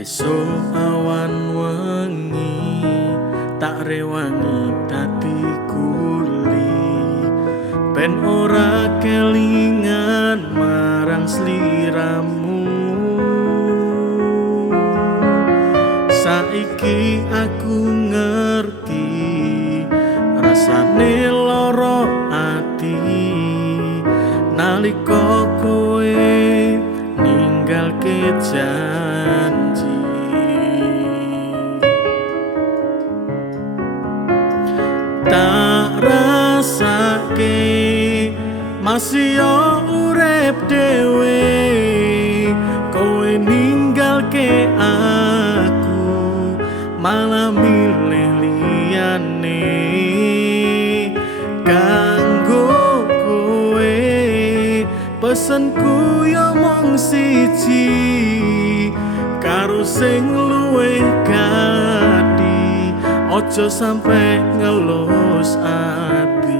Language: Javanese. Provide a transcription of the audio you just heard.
Esuk awan wengi tak rewangi dadi kuli ben ora kelingan marang sliramu. Saiki aku ngerti rasane lara ati nalika kowe ninggalke janji. Tak rasake masih urip dhewe kowe ninggalke aku malah milih liyane kanggo kowe. Pesenku yo mung siji karo sing luwih gati, ojo sampe ngelus ati.